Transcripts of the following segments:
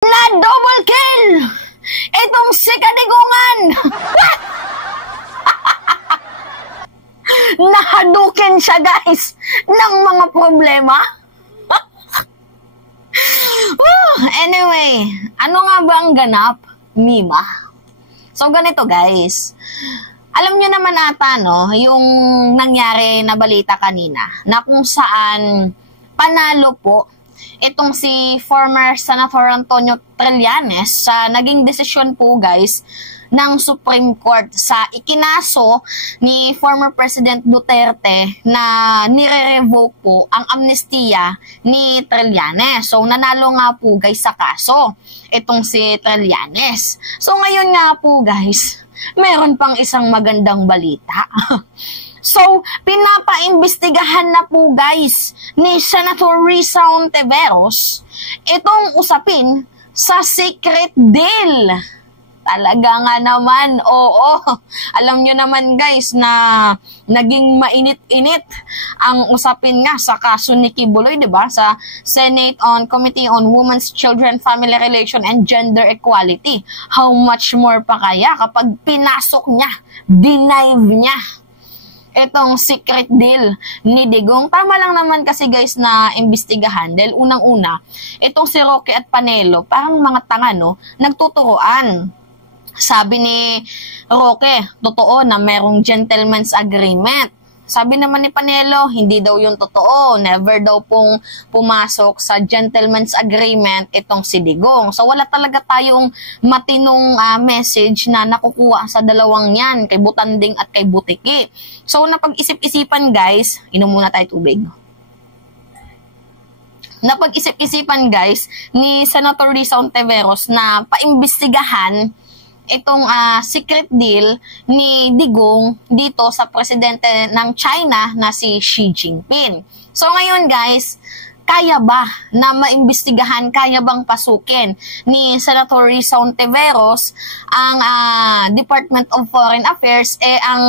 Na double kill! Itong si Kadigungan! Nahadukin siya, guys, ng mga problema. Anyway, ano nga ba ang ganap, Mima? So, ganito, guys. Alam nyo naman ata, no, yung nangyari na balita kanina, na kung saan panalo po itong si former Senator Antonio Trillanes sa naging desisyon po, guys, ng Supreme Court sa ikinaso ni former President Duterte na nire-revoke po ang amnestiya ni Trillanes. So, nanalo nga po, guys, sa kaso itong si Trillanes. So, ngayon nga po, guys, meron pang isang magandang balita. So, pinapaimbestigahan na po, guys, ni Senator Risa Hontiveros itong usapin sa secret deal. Talaga nga naman, oo. Alam nyo naman, guys, na naging mainit-init ang usapin nga sa kaso ni Kibuloy, diba? Sa Senate Committee on Women's, Children, Family Relation, and Gender Equality. How much more pa kaya kapag pinasok niya, denive niya itong secret deal ni Digong. Tama lang naman kasi, guys, na imbestigahan dahil unang-una, itong si Roque at Panelo, parang mga tanga, no? Nagtuturoan. Sabi ni Roque, totoo na merong gentleman's agreement. Sabi naman ni Panelo, hindi daw yung totoo. Never daw pong pumasok sa gentleman's agreement itong si Digong. So wala talaga tayong matinong message na nakukuha sa dalawang yan, kay Butanding at kay Butiki. So napag-isip-isipan, guys, inom muna tayo tubig. Napag-isip-isipan, guys, ni Senator Risa Hontiveros na paimbestigahan itong secret deal ni Digong dito sa presidente ng China na si Xi Jinping. So ngayon, guys, kaya ba na maimbestigahan, kaya bang pasukin ni Senator Risa Hontiveros ang Department of Foreign Affairs? Ang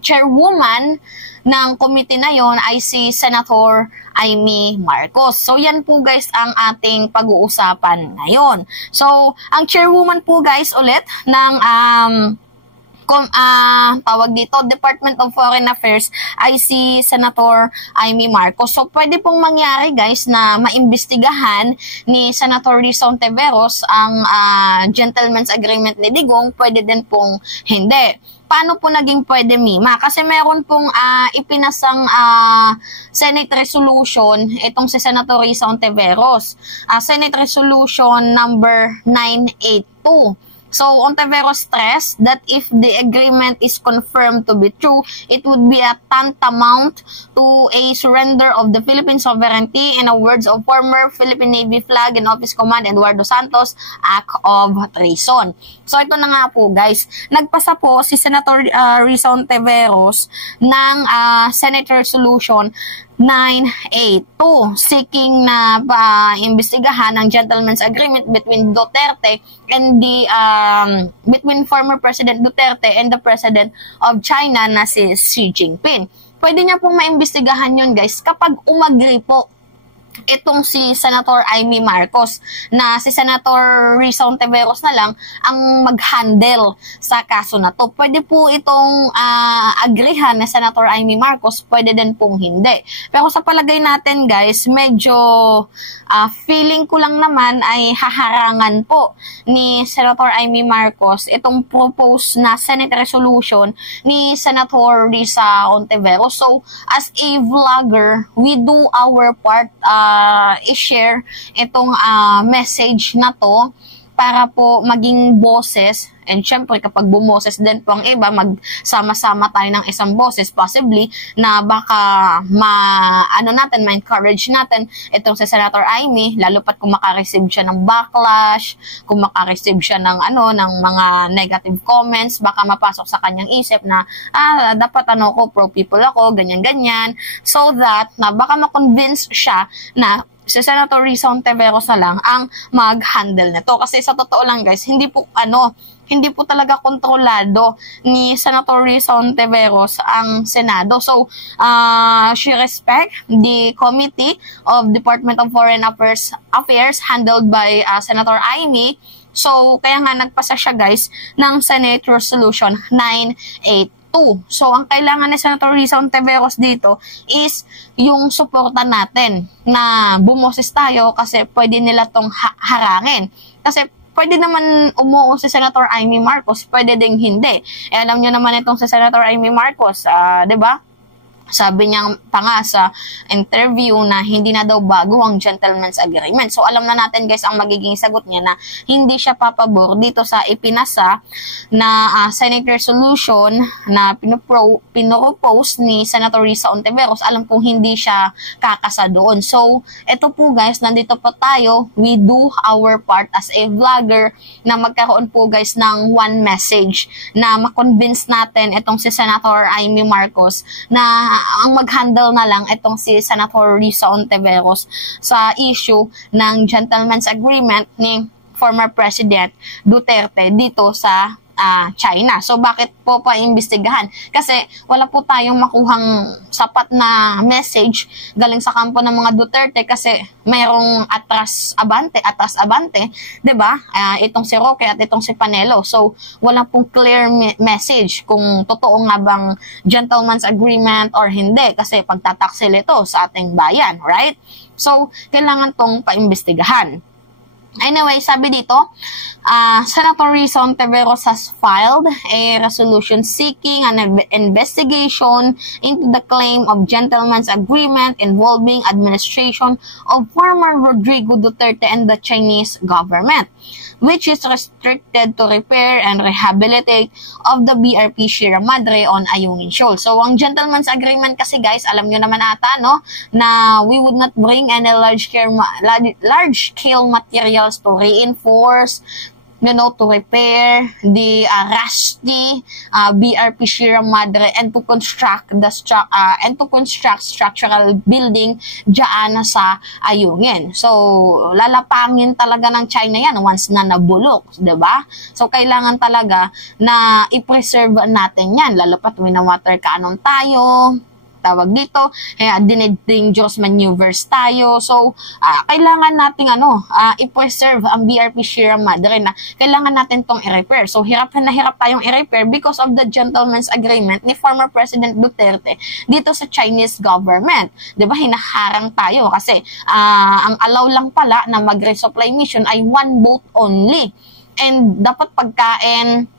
chairwoman ng committee na yon ay si Senator Amy Marcos. So, yan po, guys, ang ating pag-uusapan ngayon. So, ang chairwoman po, guys, ulit ng tawag dito, Department of Foreign Affairs ay si Senator Amy Marcos. So, pwede pong mangyari, guys, na maimbestigahan ni Senator Risa Hontiveros ang gentleman's agreement ni Digong. Pwede din pong hindi. Paano po naging pwede, Mima? Kasi meron pong ipinasang Senate Resolution itong si Senator Risa Hontiveros. Senate Resolution number 982. So, Hontiveros stressed that if the agreement is confirmed to be true, it would be a tantamount to a surrender of the Philippine sovereignty, in the words of former Philippine Navy Flag and Office Command Eduardo Santos, act of treason. So, ito na nga po, guys. Nagpasa po si Senator Risa Hontiveros ng Senate Resolution 982 seeking na imbestigahan ang gentleman's agreement between Duterte and between former President Duterte and the President of China na si Xi Jinping. Pwede niya pong maimbestigahan yun, guys, kapag umagri po itong si Senator Amy Marcos, na si Senator Risa Hontiveros na lang ang mag-handle sa kaso na to. Pwede po itong agrihan ni Senator Amy Marcos, pwede din pong hindi. Pero sa palagay natin, guys, medyo feeling ko lang naman ay haharangan po ni Senator Amy Marcos itong proposed na Senate resolution ni Senator Risa Hontiveros. So, as a vlogger, we do our part, i-share itong message na to para po maging boses. And syempre, kapag bumoses din po ang iba, magsama-sama tayo ng isang boses, possibly, na baka ma-encourage natin itong si Senator Amy, lalo pat kung makareceive siya ng backlash, kung makareceive siya ng, ng mga negative comments, baka mapasok sa kanyang isip na, dapat pro people ako, ganyan-ganyan, so that, na baka ma-convince siya na si Senator Risa Hontiveros na lang ang mag-handle nito. Kasi sa totoo lang guys, hindi po talaga kontrolado ni Senator Risa Hontiveros ang Senado. So, she respect the Committee of Department of Foreign Affairs handled by Senator Amy. So, kaya nga nagpasa siya guys ng Senate Resolution 982. So, ang kailangan ni Senator Risa Hontiveros dito is yung suporta natin na bumoses tayo kasi pwede nila tong harangin. Kasi pwede naman umuo si Senator Amy Marcos, pwede ding hindi. Alam nyo naman itong si Senator Amy Marcos, 'di ba? Sabi niya pa nga sa interview na hindi na daw bago ang gentleman's agreement. So, alam na natin guys ang magiging sagot niya na hindi siya papabor dito sa ipinasa na Senate resolution na pinopose ni Senator Risa Hontiveros. Alam kong hindi siya kakasa doon. So, ito po guys, nandito po tayo. We do our part as a vlogger na magkaroon po guys ng one message na makonvince natin itong si Senator Amy Marcos na ang mag-handle na lang itong si Senator Risa Hontiveros sa issue ng gentleman's agreement ni former President Duterte dito sa China. So, bakit po pa-imbestigahan? Kasi wala po tayong makuhang sapat na message galing sa kampo ng mga Duterte kasi mayroong atras abante, 'di ba? Itong si Roque at itong si Panelo. So, wala pong clear message kung totoo nga bang gentleman's agreement or hindi kasi pagtataksil ito sa ating bayan, right? So, kailangan tong pa-imbestigahan. Anyway, sabi dito, Senator Risa Hontiveros has filed a resolution seeking an investigation into the claim of gentleman's agreement involving administration of former Rodrigo Duterte and the Chinese government, which is restricted to repair and rehabilitate of the BRP Sierra Madre on Ayungin Shoal. So, ang gentleman's agreement kasi guys, alam nyo naman ata, no, na we would not bring any large-scale materials to reinforce, to repair the rusty BRP Sierra Madre and to construct structural building diyan sa Ayungin. So, lalapangin talaga ng China yan once na nabulok, 'di ba? So, kailangan talaga na i-preserve natin yan, lalo pat winawater cannon tayo, tawag dito, dangerous maneuvers tayo. So, kailangan nating i-preserve ang BRP Sierra Madre na kailangan natin tong i-repair. So, hirap na hirap tayong i-repair because of the gentleman's agreement ni former President Duterte dito sa Chinese government. 'Di ba? Hinaharang tayo kasi ang allow lang pala na mag-resupply mission ay one boat only. And dapat pagkain,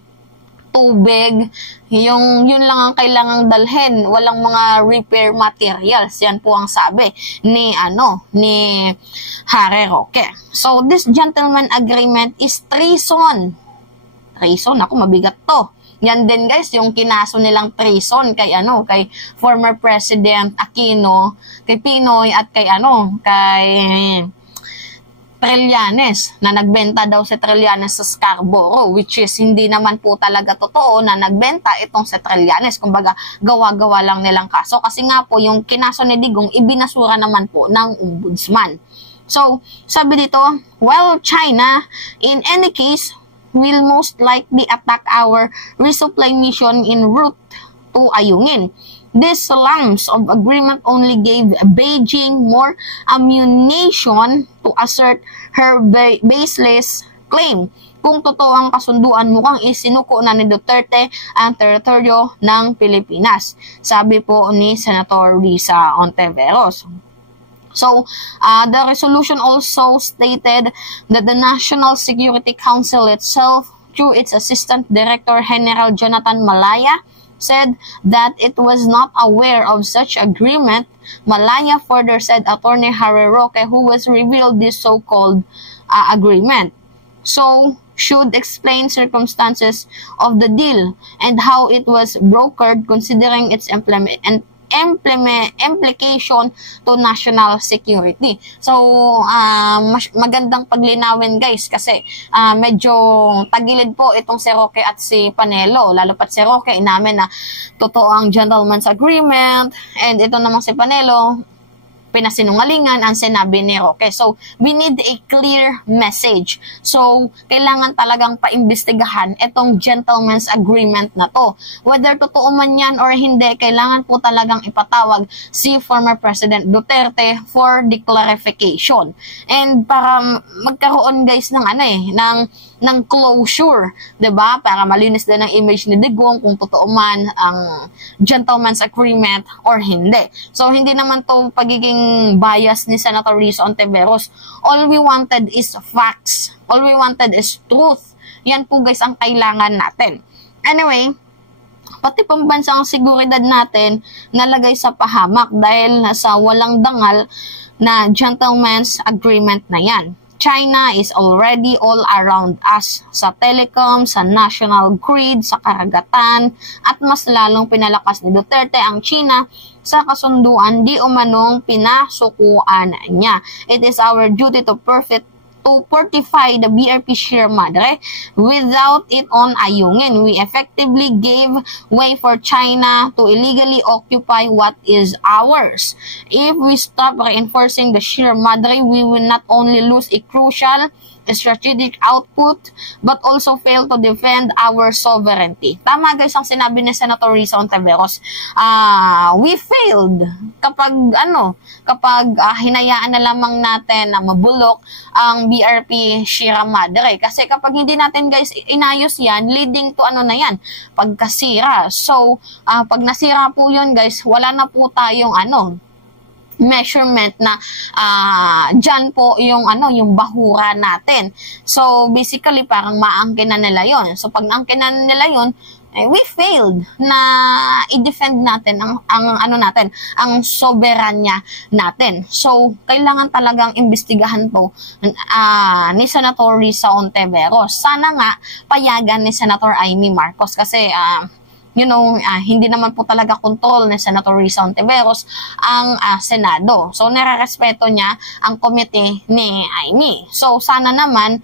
tubig, yun lang ang kailangang dalhin, walang mga repair materials. Yan po ang sabi ni Harry Roque. So, this gentleman agreement is treason. Treason, ako mabigat to. Yan din guys, yung kinaso nilang treason kay former President Aquino, kay Pinoy at kay Trillanes, na nagbenta daw si Trillanes sa Scarborough, which is hindi naman po talaga totoo na nagbenta itong si Trillanes. Kumbaga, gawa-gawa lang nilang kaso. Kasi nga po, yung kinaso ni Digong, ibinasura naman po ng ombudsman. So, sabi dito, while China, in any case, will most likely attack our resupply mission en route to Ayungin. These slums of agreement only gave Beijing more ammunition to assert her baseless claim. Kung totoo ang kasunduan, mukhang isinuko na ni Duterte ang teritoryo ng Pilipinas, sabi po ni Senator Risa Hontiveros. So, the resolution also stated that the National Security Council itself, through its Assistant Director General Jonathan Malaya, said that it was not aware of such agreement. Malaya further said Attorney Harry Roque, who was revealed this so-called agreement, so should explain circumstances of the deal and how it was brokered, considering its implication to national security. So, magandang paglinawin guys kasi medyo tagilid po itong si Roque at si Panelo. Lalo pat si Roque, inamin na totoo ang gentleman's agreement, and ito namang si Panelo, pinasinungalingan ang sinabi ni Roque. So, we need a clear message. So, kailangan talagang paimbestigahan itong gentleman's agreement na to. Whether totoo man yan or hindi, kailangan po talagang ipatawag si former President Duterte for the clarification. And para magkaroon guys ng ng closure, 'di ba? Para malinis din ang image ni Digong kung totoo man ang gentleman's agreement or hindi. So hindi naman 'to pagiging bias ni Senator Risa Hontiveros. All we wanted is facts. All we wanted is truth. Yan po guys ang kailangan natin. Anyway, pati pambansang seguridad natin nalagay sa pahamak dahil nasa walang dangal na gentleman's agreement na yan. China is already all around us sa telecom, sa national grid, sa karagatan, at mas lalong pinalakas ni Duterte ang China sa kasunduan di umanong pinasukuan niya. It is our duty to fortify the BRP Sierra Madre without it on ayungin. We effectively gave way for China to illegally occupy what is ours. If we stop reinforcing the Sierra Madre, we will not only lose a crucial strategic output but also fail to defend our sovereignty. Tama guys ang sinabi ni Senator Risa Hontiveros. We failed kapag hinayaan na lamang natin na mabulok ang BRP Sierra Madre. Kasi kapag hindi natin guys inayos yan, leading to yan, pagkasira. So, pag nasira po yun guys, wala na po tayong measurement na dyan po yung bahura natin. So basically parang maangkin na nila yon. So pag naangkin na nila yon, we failed na i-defend natin ang soberanya natin. So kailangan talagang imbestigahan to ni Senator Risa Hontiveros. Sana nga payagan ni Senator Amy Marcos kasi hindi naman po talaga control ni Senator Risa Hontiveros ang Senado. So, nararespeto niya ang committee ni Amy. So, sana naman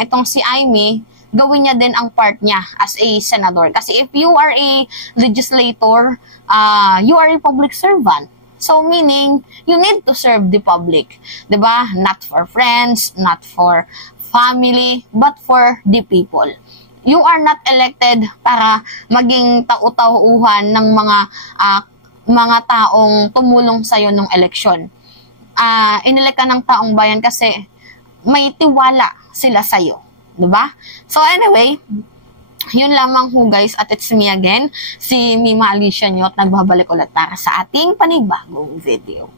itong si Amy, gawin niya din ang part niya as a senador. Kasi if you are a legislator, you are a public servant. So, meaning, you need to serve the public. Diba? Not for friends, not for family, but for the people. You are not elected para maging tau-tauhan ng mga taong tumulong sa iyo nung eleksyon. Inelect ka ng taong bayan kasi may tiwala sila sa iyo, 'di ba? So anyway, yun lamang ho guys, at it's me again, si Mima Alicia Nyot, nagbabalik ulit para sa ating panibagong video.